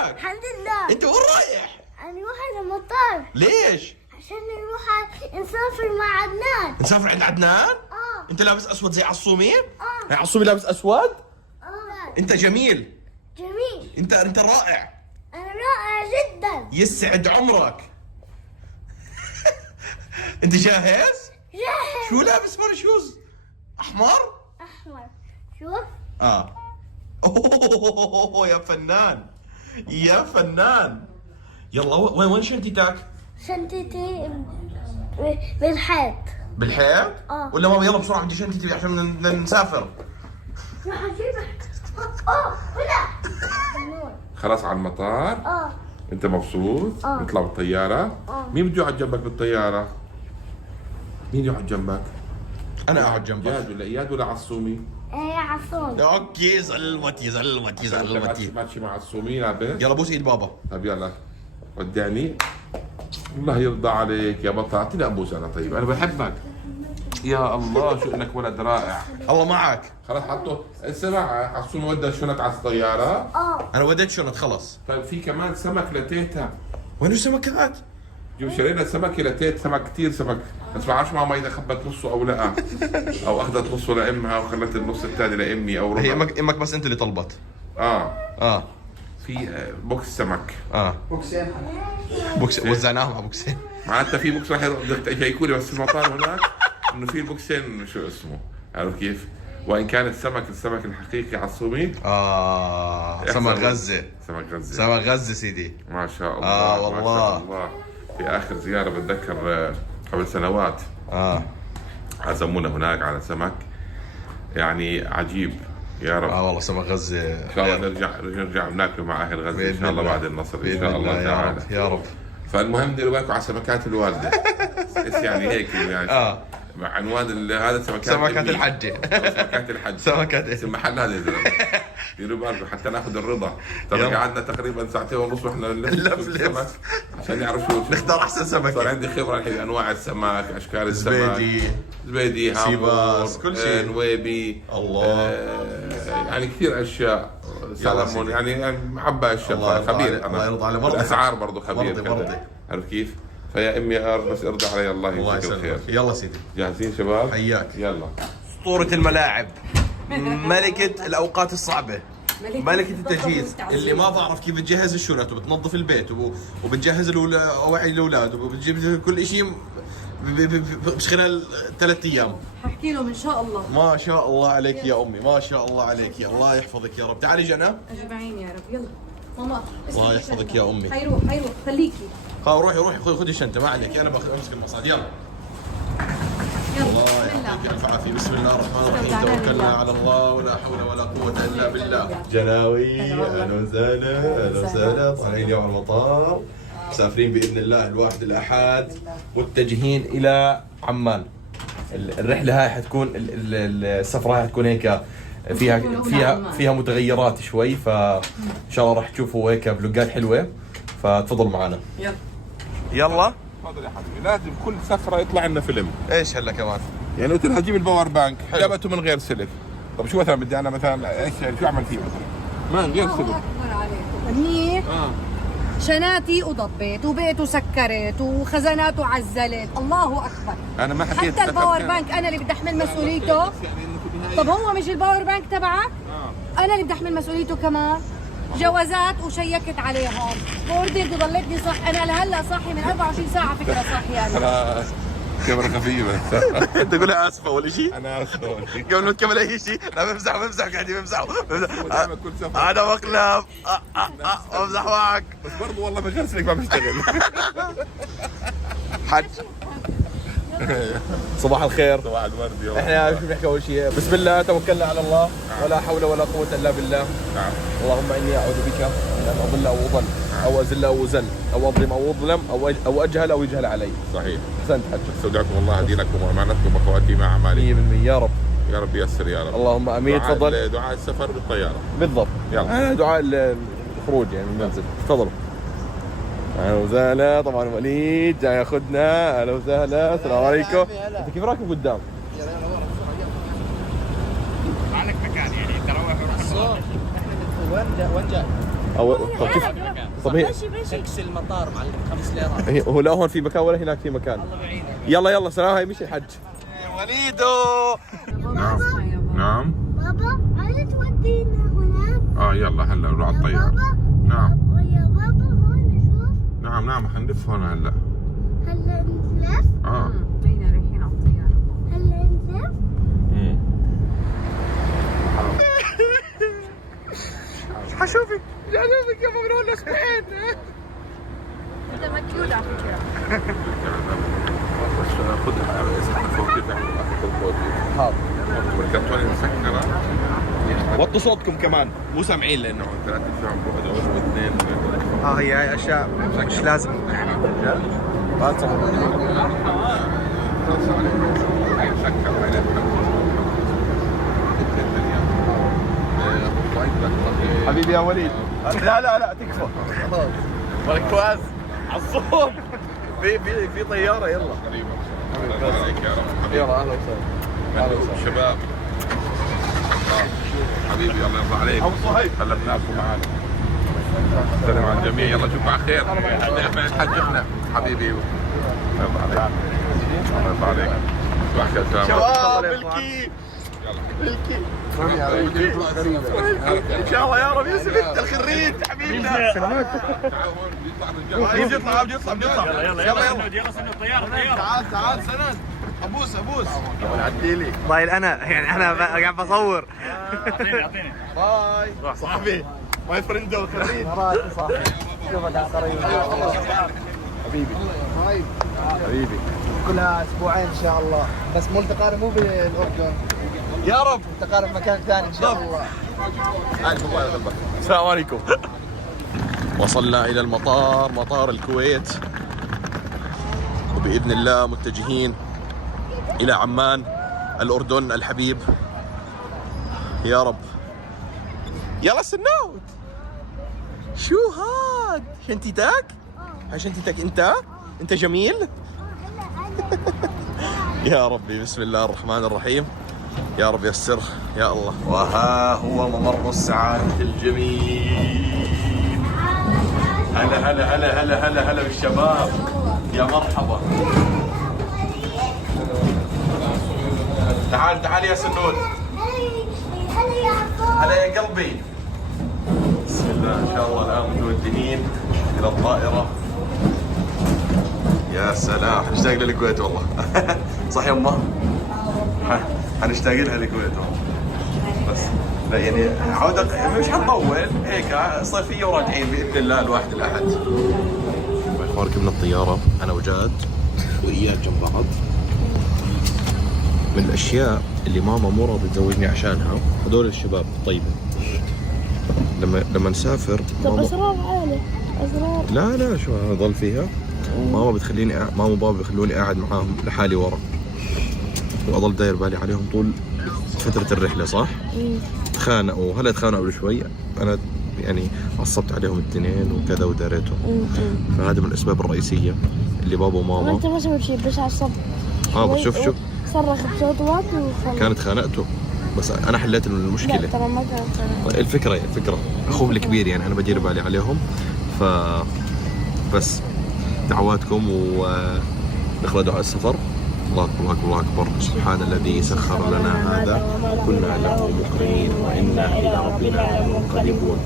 كيفك؟ الحمد لله. انت وين رايح؟ نروح على المطار ليش؟ عشان نسافر مع عدنان. نسافر عند عدنان؟ اه. انت لابس اسود زي عصومي؟ اه. عصومي لابس اسود؟ اه. انت جميل. جميل. انت رائع. انا رائع جدا. يسعد عمرك. انت جاهز؟ جاهز. شو لابس بارشوز؟ احمر؟ احمر. شوف. اوه يا فنان. يا فنان. يلا وين شنطتك؟ شنطتي بالحيط. بالحيط؟ اه. ولا ماما يلا بسرعه عندي شنطتي عشان بدنا نسافر. راح اجيبها. هنا. النور. خلاص على المطار. انت مبسوط؟ نطلع بالطيارة؟ مين بده يقعد جنبك بالطيارة؟ مين يقعد جنبك؟ انا اقعد جنبك. جاد ولا اياد ولا عصومي؟ يا عصام. اوكي زلمتي زلمتي زلمتي. ماشي مع عصومي لابس؟ يلا بوس ايد بابا. طيب يلا ودعني. الله يرضى عليك يا بطل، اعطيني ابوس انا. طيب انا بحبك. يا الله شو انك ولد رائع. الله معك. خلاص حطوا اسمع، عصومي ودى الشنط على الطيارة. انا وديت شنط خلص. طيب في كمان سمك لتيتا. وين السمكات؟ شرينا سمكة لتيت، سمك كثير سمك، بس ما بعرفش ماما اذا خبت نصه او لا، او اخذت نصه لامها وخلت النص الثاني لامي او ربع. هي امك بس انت اللي طلبت. اه في بوكس سمك. بوكس وزعناهم على بوكسين. معناتها في بوكس راح يجيكوا لي بس في المطار هناك انه في البوكسين شو اسمه، عارف كيف؟ وان كان السمك الحقيقي عصومي. سمك غزة. سمك غزة. سمك غزة سيدي. ما شاء الله. والله. ما شاء الله. في اخر زيارة بتذكر قبل سنوات عزمونا هناك على سمك يعني عجيب. يا رب. والله سمك غزة. ان شاء الله نرجع بناكله مع اهل غزة ان شاء الله بعد النصر ان شاء الله تعالى. يا رب. فالمهم ديروا بالكم على سمكات الوالدة. يعني هيك يعني عنوان هذا سمكات الحجة. سمكات الحجة. سمكات اسم المحل هذا يا زلمة. ديروا بالكم حتى ناخذ الرضا. ترى قعدنا تقريبا ساعتين ونص واحنا نلف عشان نعرف شو نختار احسن سمك. صار عندي خبرة الحين انواع السمك، اشكال السمك، زبيدي، سيباس، كل شيء، نويبي. الله. يعني كثير اشياء، سلمون، يعني معبى اشياء. خبير الله يرضى على مرضي. الاسعار برضه خبير. مرضي. عارف كيف؟ فيا امي بس ارضى علي الله يجزيك الخير. يلا سيدي. جاهزين شباب؟ حياك. يلا. اسطورة الملاعب. ملكة الاوقات الصعبة. ملكة التجهيز اللي ما بعرف كيف بتجهز الشنط وبتنظف البيت وبتجهز اواعي الاولاد وبتجيب كل شيء مش خلال 3 ايام. حكي لهم ان شاء الله. ما شاء الله عليك يا امي، ما شاء الله عليك، يا الله يحفظك يا رب. تعالي جنى. اجمعين يا رب. يلا ماما. الله يحفظك يا امي. حيروح خليكي. روحي خذي الشنطه، ما عليك، انا امسك المصعد. يلا. الله يعطيك الف عافيه. بسم الله الرحمن الرحيم. توكلنا على الله ولا حول ولا قوه الا بالله. جناوي اهلا وسهلا. اهلا وسهلا. طالعين اليوم على المطار، مسافرين باذن الله الواحد الاحد، متجهين الى عمان. الرحله هاي حتكون السفره هاي حتكون هيك فيها متغيرات شوي، فان شاء الله راح تشوفوا هيك فلوجات حلوه، فتفضلوا معنا. يلا. تفضل يا حبيبي. لازم كل سفره يطلع لنا فيلم. ايش هلا كمان؟ يعني قلت لها اجيب الباور بانك، جابته من غير سلك. طب شو مثلا بدي انا مثلا ايش شو اعمل فيه مثلا؟ ما من غير سلك. الله اكبر عليكم. منيح. شناتي وضبيت وبيته سكرت وخزاناته عزلت. الله اكبر. انا ما حكيت حتى الباور بانك انا اللي بدي احمل مسؤوليته. طب هو مش الباور بانك تبعك؟ انا اللي بدي احمل مسؤوليته كمان. جوازات وشيكت عليهم، اوردر وضليتني صح. انا لهلا صاحي من 24 ساعه فكره صاحي انا. كاميرا خفيفه. انت قولها اسفه اول شيء. انا اسف قبل ما تكمل اي شيء. لا بمزح قاعدين بمزحوا. كل سفره انا مقلب. بمزح معك. بس برضه والله من غير سلك ما بشتغل. حج. صباح الخير. صباح الورد. يلا احنا شو بنحكي اول شيء؟ بسم الله توكلنا على الله ولا حول ولا قوه الا بالله. نعم. اللهم اني اعوذ بك من ان اضل او اضل او اذل او اذل او اظلم او اظلم او اجهل او يجهل علي. صحيح. احسنت حج. استودعكم الله دينكم وامانتكم وخواتيم مع اعمالكم. 100% يا رب. يا رب ييسر يا رب. اللهم امين. تفضل. دعاء السفر بالطياره. بالضبط. يلا. دعاء الخروج يعني من المنزل. تفضلوا. اهلا وسهلا. طبعا وليد جاي ياخذنا. اهلا وسهلا. السلام عليكم. انت كيف راكب قدام؟ عندك مكان يعني تروح وين جاي؟ أو طب كيف؟ طب هي تاكس المطار معلم 5 ليرات. هو لا هون في مكان ولا هناك في مكان؟ يلا يلا سلام. هاي مشي الحج وليدو. نعم. بابا عايزة تودينا هناك؟ يلا هلا نروح على الطيارة. بابا نعم. يا بابا هون شوف. نعم حنلف هون هلا. هلا نلف؟ بينا رايحين على الطيارة. هلا نلف؟ حشوفك يابا بنقول له اسبوعين. انت مكيول على فكرة. خذها فوق كده. حاضر. والكرتون مسكرة. وطوا صوتكم كمان مو سامعين لانه 3 ساعة بعد واثنين. هي اشياء مش لازم. حبيبي يا وليد. لا تكفى. مركواز على الصوت. في طيارة يلا. يلا اهلا وسهلا. شباب. حبيبي الله يرضى عليك. ابو صهيب هلا بناكل معانا. سلام على الجميع. يلا نشوفكم على خير. احنا الحج احنا حبيبي. الله يرضى عليك. الله يرضى عليك. صباحك السلام. شباب بالكيف. ان شاء الله يا رب. يوسف انت الخريج حبيبنا. عايز يطلع يلا سند الطياره. تعال سند. ابوس عدي لي. طيب انا قاعد بصور. اعطيني باي صاحبي ماي فريند الخريج. شوفك على قريب. حبيبي كلها اسبوعين ان شاء الله، بس ملتقانا مو بالاردن، يا رب. ملتقانا في مكان ثاني ان شاء الله. السلام عليكم. وصلنا إلى المطار، مطار الكويت، وبإذن الله متجهين إلى عمان الأردن الحبيب. يا رب. يلا سنوت. شو هاد؟ شنتيتك؟ هاي شنتيتك أنت جميل؟ يا ربي بسم الله الرحمن الرحيم. يا رب يسر يا الله. وها هو ممر السعادة الجميل. هلا بالشباب. يا مرحبا. تعال يا سنود. هلا يا عفو. هلا يا قلبي. بسم الله ان شاء الله الان متوجهين الى الطائرة. يا سلام حنشتاق للكويت والله. صح يمه؟ حنشتاق لها الكويت والله. بس لا يعني عودة مش حنطول هيك صيفية وراجعين بإذن الله الواحد الأحد. إخوان ركبنا الطيارة أنا وجاد وإياد جنب بعض. من الأشياء اللي ماما مو راضية تزوجني عشانها هذول الشباب الطيبة. لما نسافر طب أسرار عالي أسرار. لا شو أظل فيها. ماما وبابا بيخلوني قاعد معاهم لحالي ورا، وأظل داير بالي عليهم طول فترة الرحلة صح؟ تخانقوا هلا تخانقوا شوي. أنا يعني عصبت عليهم الاثنين وكذا وداريتهم. فهذا من الأسباب الرئيسية اللي بابا وماما. أنت ما سويت شيء بس عصبت. بس شوف صرخ بصوت واطي وخلص. كانت خانقته بس أنا حليت المشكلة. لا ترى ما كانت. الفكرة أخوهم الكبير يعني أنا بدير بالي عليهم. بس دعواتكم ونخلى دعاء السفر. الله أكبر. سبحان الذي سخر لنا هذا كنا له مقرنين وإنا إلى ربنا لمنقلبون.